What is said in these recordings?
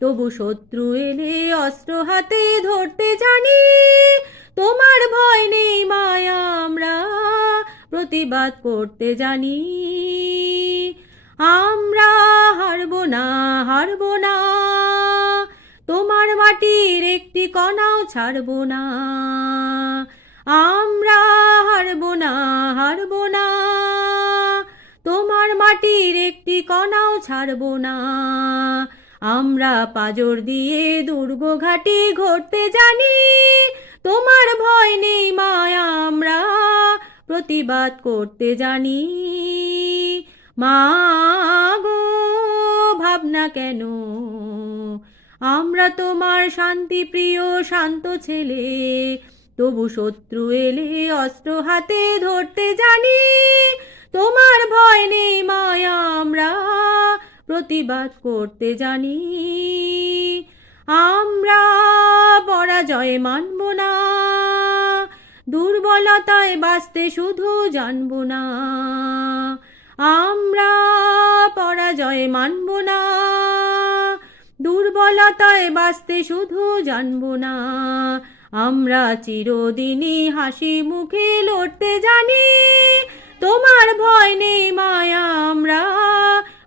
তবু শত্রু এলে অস্ত্র হাতে ধরতে জানি। তোমার ভয় নেই মায়া আমরা, প্রতিবাদ করতে জানি। আমরা হারবো না হারবো না, তোমার মাটির একটি কণাও ছাড়বো না। আমরা হারবো না হারবো না, তোমার মাটির একটি কণাও ছাড়বো না। আমরা পাজর দিয়ে দুর্গ ঘাটি ঘটতে জানি। তোমার ভয় নেই মায়া, আমরা প্রতিবাদ করতে জানি। মা গো, ভাবনা কেন? আমরা তোমার শান্তি প্রিয়, শান্ত ছেলে। তবু শত্রু এলে অস্ত্র হাতে ধরতে জানি। প্রতিবাদ করতে জানি। আমরা পরাজয় মানব না। দুর্বলতায় বাঁচতে শুধু জানব না। আমরা পরাজয় মানব না। দুর্বলতায় বাঁচতে শুধু জানব না। আমরা চিরদিনই হাসি মুখে লড়তে জানি। তোমার ভয় নেই আমরা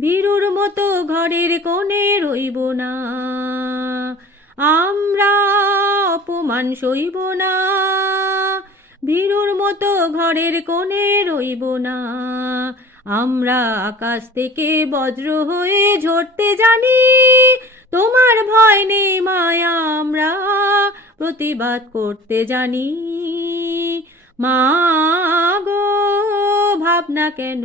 ভীরুর মতো ঘরের কোণে রইব না। আমরা অপমান সইব না। ভীরুর মতো ঘরের কোণে রইব না। আমরা আকাশ থেকে বজ্র হয়ে ঝরতে জানি। তোমার ভয় নেই মায়া, আমরা প্রতিবাদ করতে জানি। মা গো, ভাবনা কেন?